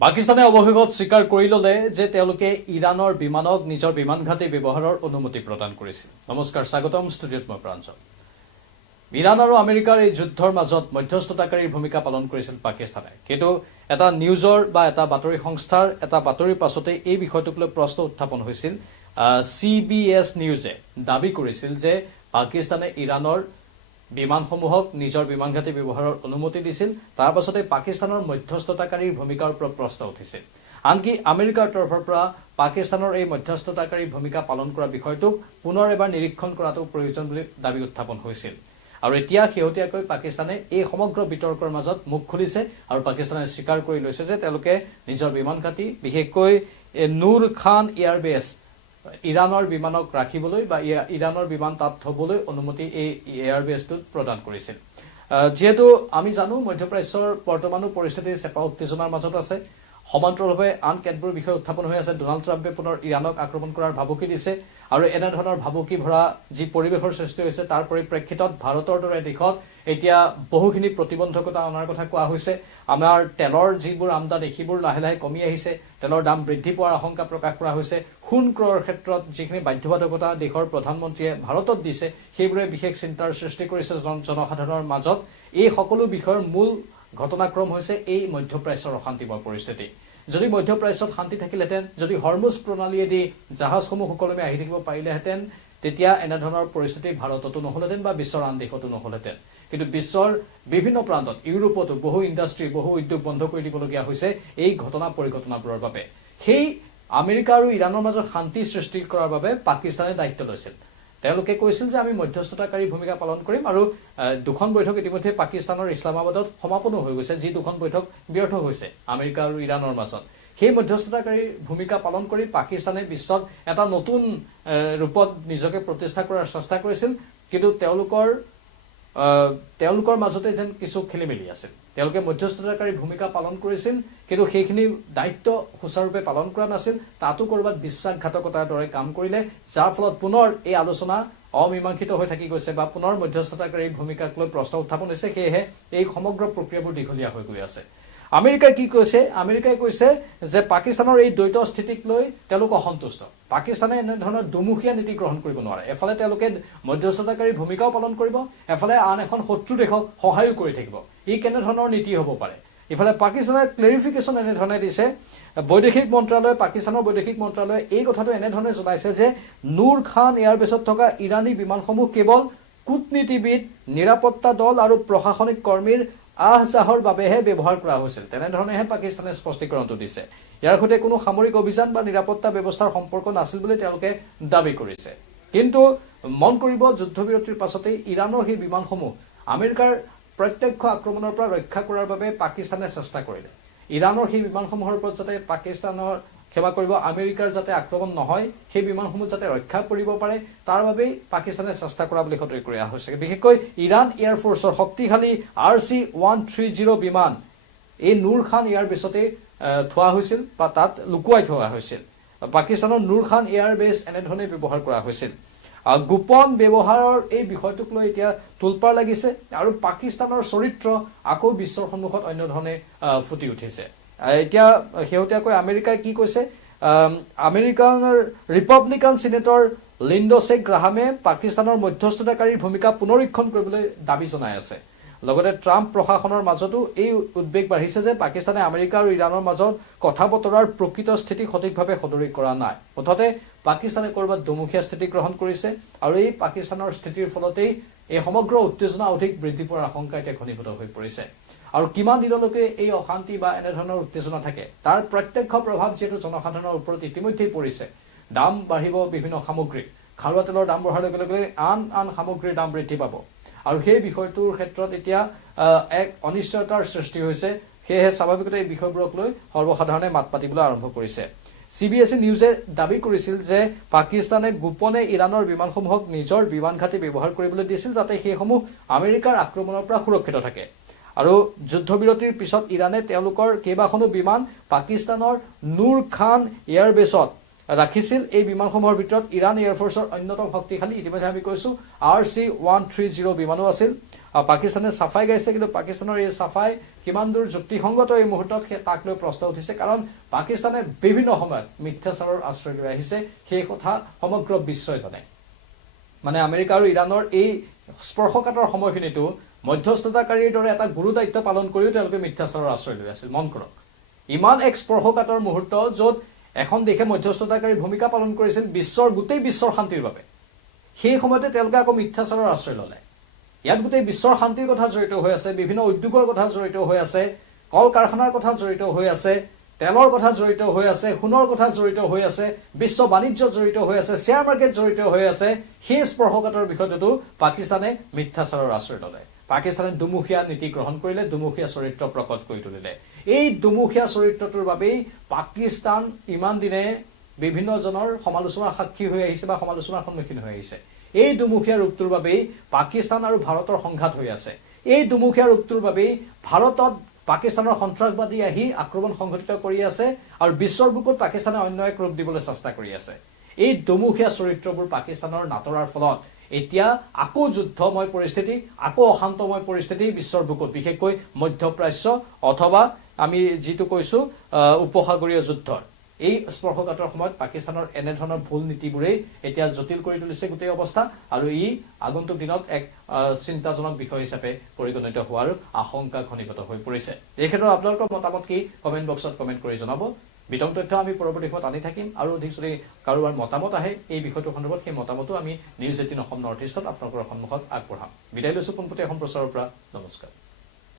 পাকিস্তানে অৱশেষত স্বীকাৰ কৰি ল'লে যে তেওঁলোকে ইৰাণৰ বিমানক নিজৰ বিমান ঘাটি ব্যৱহাৰৰ অনুমতি প্ৰদান কৰিছিল। নমস্কাৰ, স্বাগতম ষ্টুডিঅ'ত মই প্ৰাঞ্জল। ইৰাণ আৰু আমেৰিকাৰ এই যুদ্ধৰ মাজত মধ্যস্থতাকাৰীৰ ভূমিকা পালন কৰিছিল পাকিস্তানে। কিন্তু এটা নিউজৰ বা এটা বাতৰি সংস্থাৰ এটা বাতৰিৰ পাছতে এই বিষয়টোক লৈ প্ৰশ্ন উত্থাপন হৈছিল। CBS নিউজে দাবী কৰিছিল যে পাকিস্তানে ইৰাণৰ বিমানসমূহক নিজৰ বিমান ঘাটি ব্যৱহাৰৰ অনুমতি দিছিল। তাৰ পাছতে পাকিস্তানৰ মধ্যস্থতাকাৰীৰ ভূমিকাৰ ওপৰত প্ৰশ্ন উঠিছিল। আনকি আমেৰিকাৰ তৰফৰ পৰা পাকিস্তানৰ এই মধ্যস্থতাকাৰীৰ ভূমিকা পালন কৰা বিষয়টোক পুনৰ এবাৰ নিৰীক্ষণ কৰাটো প্ৰয়োজন বুলি দাবী উত্থাপন হৈছিল। আৰু এতিয়া শেহতীয়াকৈ পাকিস্তানে এই সমগ্ৰ বিতৰ্কৰ মাজত মুখ খুলিছে আৰু পাকিস্তানে স্বীকাৰ কৰি লৈছে যে তেওঁলোকে নিজৰ বিমান ঘাটি, বিশেষকৈ নুৰ খান এয়াৰবেছ, ইৰাণৰ বিমানক ৰাখিবলৈ বা ইৰাণৰ বিমান তাত থবলৈ অনুমতি এই এয়াৰবেছটোত প্ৰদান কৰিছিল। যিহেতু আমি জানো মধ্যপ্ৰাচ্যৰ বৰ্তমানো পৰিস্থিতি চেপা উত্তেজনাৰ মাজত আছে। সমান্তৰালভাৱে আন কেতবোৰ বিষয় উত্থাপন হৈ আছে। ডোনাল্ড ট্ৰাম্পে পুনৰ ইৰাণক আক্ৰমণ কৰাৰ ভাবুকি দিছে আৰু এনেধৰণৰ ভাবুকি ভৰা যি পৰিৱেশৰ সৃষ্টি হৈছে তাৰ পৰিপ্ৰেক্ষিতত ভাৰতৰ দৰে দেশত এতিয়া বহুখিনি প্ৰতিবন্ধকতা অনাৰ কথা কোৱা হৈছে। আমাৰ তেলৰ যিবোৰ আমদানি সেইবোৰ লাহে লাহে কমি আহিছে। তেলৰ দাম বৃদ্ধি পোৱাৰ আশংকা প্ৰকাশ কৰা হৈছে। সোণ ক্ৰয়ৰ ক্ষেত্ৰত যিখিনি বাধ্যবাধকতা দেশৰ প্ৰধানমন্ত্ৰীয়ে ভাৰতত দিছে সেইবোৰে বিশেষ চিন্তাৰ সৃষ্টি কৰিছে জনসাধাৰণৰ মাজত। এই সকলো বিষয়ৰ মূল ঘটনাক্ৰম হৈছে এই মধ্যপ্ৰাচ্যৰ অশান্তিময় পৰিস্থিতি। যদি মধ্যপ্ৰাচ্যত শান্তি থাকিলেহেঁতেন, যদি হৰমুজ প্ৰণালীয়েদি জাহাজসমূহ সুকলমে আহি থাকিব পাৰিলেহেঁতেন, তেতিয়া এনেধৰণৰ পৰিস্থিতি ভাৰততো নহলহেঁতেন বা বিশ্বৰ আন দেশতো নহলহেঁতেন। কিন্তু বিশ্বৰ বিভিন্ন প্ৰান্তত, ইউৰোপতো বহু ইণ্ডাষ্ট্ৰী, বহু উদ্যোগ বন্ধ কৰি দিবলগীয়া হৈছে এই ঘটনা পৰিঘটনাবোৰৰ বাবে। সেই আমেৰিকা আৰু ইৰাণৰ মাজত শান্তি সৃষ্টি কৰাৰ বাবে পাকিস্তানে দায়িত্ব লৈছিল। তেওঁলোকে কৈছিল যে আমি মধ্যস্থতাকাৰী ভূমিকা পালন কৰিম আৰু দুখন বৈঠক ইতিমধ্যে পাকিস্তানৰ ইছলামাবাদত সমাপনো হৈ গৈছে, যি দুখন বৈঠক ব্যৰ্থ হৈছে আমেৰিকা আৰু ইৰাণৰ মাজত। সেই মধ্যস্থতাকাৰী ভূমিকা পালন কৰি পাকিস্তানে বিশ্বত এটা নতুন ৰূপত নিজকে প্ৰতিষ্ঠা কৰাৰ চেষ্টা কৰিছিল। কিন্তু তেওঁলোকৰ মাজতে যেন কিছু খেলিমেলি আছিল। তেওঁলোকে মধ্যস্থতাকাৰী ভূমিকা পালন কৰিছিল, কিন্তু সেইখিনি দায়িত্ব সুচাৰুৰূপে পালন কৰা নাছিল। তাতো কৰবাত বিশ্বাসঘাতকতাৰ দৰে কাম কৰিলে, যাৰ ফলত পুনৰ এই আলোচনা অমীমাংসিত হৈ থাকি গৈছে বা পুনৰ মধ্যস্থতাকাৰীৰ ভূমিকাক লৈ প্ৰশ্ন উত্থাপন হৈছে। সেয়েহে এই সমগ্ৰ প্ৰক্ৰিয়াবোৰ দীঘলীয়া হৈ গৈ আছে। আমেৰিকাই কি কৈছে? আমেৰিকাই কৈছে যে পাকিস্তানৰ এই দ্বৈত স্থিতিক লৈ তেওঁলোক অসন্তুষ্ট। পাকিস্তানে এনেধৰণৰ দুমুখীয়া নীতি গ্ৰহণ কৰিব নোৱাৰে। এফালে তেওঁলোকে মধ্যস্থতাকাৰী ভূমিকাও পালন কৰিব, এফালে আন এখন শত্ৰু দেশক সহায়ো কৰি থাকিব। ই কেনেধৰণৰ নীতি হ'ব পাৰে? ইফালে পাকিস্তানে ক্লেৰিফিকেশ্যন এনেধৰণে দিছে। পাকিস্তানৰ বৈদেশিক মন্ত্ৰালয়ে এই কথাটো এনেধৰণে জনাইছে যে নুৰ খান এয়াৰবেছত থকা ইৰাণী বিমানসমূহ কেৱল কূটনীতিবিদ, নিৰাপত্তা দল আৰু প্ৰশাসনিক কৰ্মীৰ আহ-যাহৰ বাবেহে ব্যৱহাৰ কৰা হৈছিল। তেনেধৰণেহে পাকিস্তানে স্পষ্টীকৰণটো দিছে। ইয়াৰ সৈতে কোনো সামৰিক অভিযান বা নিৰাপত্তা ব্যৱস্থাৰ সম্পৰ্ক নাছিল বুলি তেওঁলোকে দাবী কৰিছে। কিন্তু মন কৰিব, যুদ্ধবিৰতিৰ পাছতেই ইৰাণৰ সেই বিমানসমূহ আমেৰিকাৰ প্ৰত্যক্ষ আক্ৰমণৰ পৰা ৰক্ষা কৰাৰ বাবে পাকিস্তানে চেষ্টা কৰিলে। ইৰাণৰ সেই বিমানসমূহৰ ওপৰত যাতে আমেৰিকাৰ যাতে আক্ৰমণ নহয়, সেই বিমানসমূহ যাতে ৰক্ষা কৰিব পাৰে, তাৰ বাবেই পাকিস্তানে চেষ্টা কৰা বুলি সতৰ্ক কৰা হৈছে। বিশেষকৈ ইৰাণ এয়াৰফৰ্চৰ শক্তিশালী RC-130 বিমান এই নুৰ খান এয়াৰবেছতে থোৱা হৈছিল বা তাত লুকুৱাই থোৱা হৈছিল। পাকিস্তানৰ নুৰ খান এয়াৰবেছ এনেধৰণে ব্যৱহাৰ কৰা হৈছিল। গোপন ব্যৱহাৰৰ এই বিষয়টোক লৈ এতিয়া তোলপাৰ লাগিছে আৰু পাকিস্তানৰ চৰিত্ৰ আকৌ বিশ্বৰ সন্মুখত অন্য ধৰণে ফুটি উঠিছে। এতিয়া শেহতীয়াকৈ আমেৰিকাই কি কৈছে? আমেৰিকানৰ ৰিপাব্লিকান চিনেটৰ লিণ্ডছে গ্ৰাহামে পাকিস্তানৰ মধ্যস্থতাকাৰীৰ ভূমিকা পুনৰীক্ষণ কৰিবলৈ দাবী জনাই আছে। লগতে ট্ৰাম্প প্ৰশাসনৰ মাজতো এই উদ্বেগ বাঢ়িছে যে পাকিস্তানে আমেৰিকা আৰু ইৰাণৰ মাজত কথা বতৰাৰ প্ৰকৃত স্থিতি সঠিকভাৱে সদৰি কৰা নাই। মুঠতে পাকিস্তানে কৰবাত দুমুখীয়া স্থিতি গ্ৰহণ কৰিছে আৰু এই পাকিস্তানৰ স্থিতিৰ ফলতেই এই সমগ্ৰ উত্তেজনা অধিক বৃদ্ধি পোৱাৰ আশংকা এতিয়া ঘনীভূত হৈ পৰিছে। আৰু কিমান দিনলৈকে এই অশান্তি বা এনেধৰণৰ উত্তেজনা থাকে তাৰ প্ৰত্যক্ষ প্ৰভাৱ যিহেতু জনসাধাৰণৰ ওপৰত ইতিমধ্যেই পৰিছে। দাম বাঢ়িব বিভিন্ন সামগ্ৰী, খাৰুৱা তেলৰ দাম বঢ়াৰ লগে লগে আন সামগ্ৰীৰ দাম বৃদ্ধি পাব আৰু সেই বিষয়টোৰ ক্ষেত্ৰত এতিয়া এক অনিশ্চয়তাৰ সৃষ্টি হৈছে। সেয়েহে স্বাভাৱিকতে এই বিষয়বোৰক লৈ সৰ্বসাধাৰণে মাত পাতিবলৈ আৰম্ভ কৰিছে। CBS নিউজে দাবী কৰিছিল যে পাকিস্তানে গোপনে ইৰাণৰ বিমানসমূহক নিজৰ বিমান ঘাটি ব্যৱহাৰ কৰিবলৈ দিছিল, যাতে সেইসমূহ আমেৰিকাৰ আক্ৰমণৰ পৰা সুৰক্ষিত থাকে। আৰু যুদ্ধবিৰতিৰ পিছত ইৰাণে তেওঁলোকৰ কেইবাখনো বিমান পাকিস্তানৰ নুৰ খান এয়াৰবেছত ৰাখিছিল। এই বিমানসমূহৰ ভিতৰত ইৰাণ এয়াৰফৰ্চৰ অন্যতম শক্তিশালী, ইতিমধ্যে আমি কৈছো RC-130 বিমানো আছিল। পাকিস্তানে চাফাই গাইছে, কিন্তু পাকিস্তানৰ এই চাফাই কিমান দূৰ যুক্তিসংগত এই মুহূৰ্তত তাক লৈ প্ৰশ্ন উঠিছে। কাৰণ পাকিস্তানে বিভিন্ন সময়ত মিথ্যাচাৰৰ আশ্ৰয় লৈ আহিছে, সেই কথা সমগ্ৰ বিশ্বই জানে। মানে আমেৰিকা আৰু ইৰাণৰ এই স্পৰ্শকাতৰ সময়খিনিতো মধ্যস্থতাকাৰীৰ দৰে এটা গুৰু দায়িত্ব পালন কৰিও তেওঁলোকে মিথ্যাচাৰৰ আশ্ৰয় লৈ আছিল। মন কৰক, ইমান এক স্পৰ্শকাতৰ মুহূৰ্ত য'ত এখন দেশে মধ্যস্থতাকাৰী ভূমিকা পালন কৰিছিল গোটেই বিশ্বৰ শান্তিৰ বাবে, সেই সময়তে তেওঁলোকে আকৌ মিথ্যাচাৰৰ আশ্ৰয় ল'লে। ইয়াত গোটেই বিশ্বৰ শান্তিৰ কথা জড়িত হৈ আছে, বিভিন্ন উদ্যোগৰ কথা জড়িত হৈ আছে, কল কাৰখানাৰ কথা জড়িত হৈ আছে, তেলৰ কথা জড়িত হৈ আছে, সোণৰ কথা জড়িত হৈ আছে, বিশ্ব বাণিজ্য জড়িত হৈ আছে, শ্বেয়াৰ মাৰ্কেট জড়িত হৈ আছে। সেই স্পৰ্শকাতৰ বিষয়টোতো পাকিস্তানে মিথ্যাচাৰৰ আশ্ৰয় ল'লে। পাকিস্তানে দুমুখীয়া নীতি গ্ৰহণ কৰিলে, দুমুখীয়া চৰিত্ৰ প্ৰকট কৰি তুলিলে। এই দুমুখীয়া চৰিত্ৰটোৰ বাবেই পাকিস্তান ইমান দিনে বিভিন্নজনৰ সমালোচনাৰ সাক্ষী হৈ আহিছে বা সমালোচনাৰ সন্মুখীন হৈ আহিছে। এই দুমুখীয়া ৰূপটোৰ বাবেই পাকিস্তান আৰু ভাৰতৰ সংঘাত হৈ আছে। এই দুমুখীয়া ৰূপটোৰ বাবেই ভাৰতত পাকিস্তানৰ সন্ত্ৰাসবাদী আহি আক্ৰমণ সংঘটিত কৰি আছে আৰু বিশ্বৰ বুকুত পাকিস্তানে অন্য এক ৰূপ দিবলৈ চেষ্টা কৰি আছে। এই দুমুখীয়া চৰিত্ৰবোৰ পাকিস্তানৰ নাতৰাৰ ফলত এতিয়া আকৌ যুদ্ধময় পৰিস্থিতি, আকৌ অশান্তময় পৰিস্থিতি বিশ্বৰ বুকুত, বিশেষকৈ মধ্যপ্ৰাচ্য অথবা আমি যিটো কৈছো উপসাগৰীয় যুদ্ধৰ এই স্পৰ্শকাতৰ সময়ত পাকিস্তানৰ এনেধৰণৰ ভুল নীতিবোৰেই এতিয়া জটিল কৰি তুলিছে গোটেই অৱস্থা, আৰু ই আগন্তুক দিনত এক চিন্তাজনক বিষয় হিচাপে পৰিগণিত হোৱাৰ আশংকা ঘনীভূত হৈ পৰিছে। এই ক্ষেত্ৰত আপোনালোকৰ মতামত কি কমেণ্ট বক্সত কমেণ্ট কৰি জনাব। বিতং তথ্য আমি পৰৱৰ্তী সময়ত আনি থাকিম, আৰু অধিক যদি কাৰোবাৰ মতামত আহে এই বিষয়টোৰ সন্দৰ্ভত সেই মতামতো আমি নিউজ 18 অসম নৰ্থ ইষ্টত আপোনালোকৰ সন্মুখত আগবঢ়াম। বিদায় লৈছো পোনপটীয়া সম্প্ৰচাৰৰ পৰা। নমস্কাৰ।